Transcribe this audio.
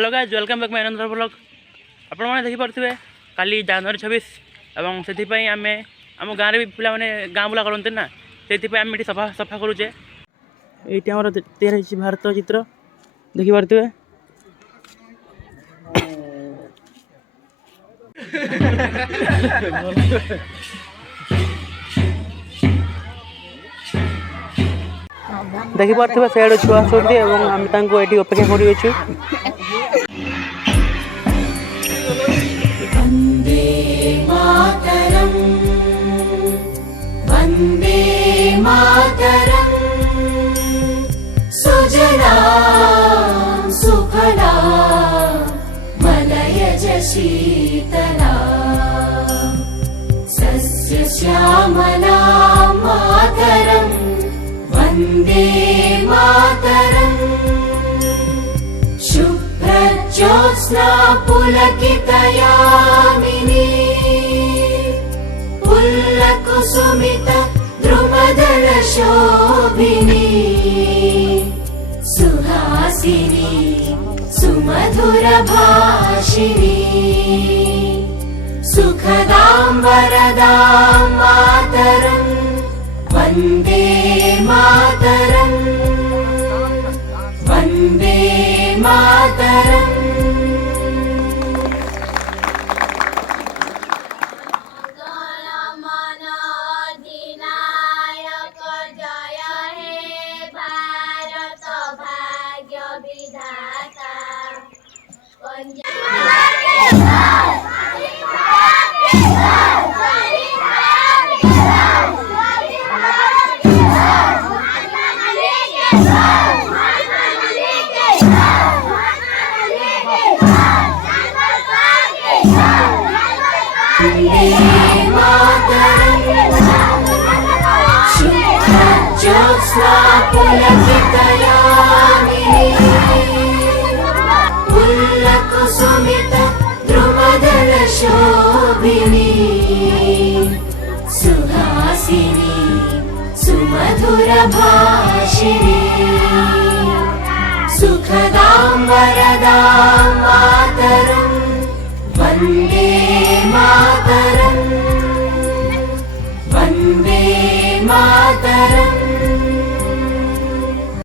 Hello guys welcome back my another blog. आपण मैंने देखी पारे काली जनवरी 26 और से आम आम गाँव भी पिला मैंने गाँ बुला करते ना से आम ये सफा सफा करुचे। ये आम तैयार भारत चित्र देखी पारे। देखी पारे से छुआ आसुँच आम ये अपेक्षा कर वन्दे मातरम् सुजला सुफला मलयज शीतला सस्य श्यामला मातरम् वन्दे मातरम् शुभ्रज्योत्स्ना पुलकितयामिनी पुल्लकुसुमित द्रुमदल शोभिनी सुहासिनी सुमधुर भाषिणी सुखदां वरदां मातरं वन्दे मातरं वन्दे मातरम्। ज्योत्स्ना पुलकितयामिनी पुल्लकुसुमित द्रुमदल शोभिनी सुहासिनी सुमधुर भाषिणी सुखदां वरदां मातरं वन्दे मातरं वन्दे मातरम्।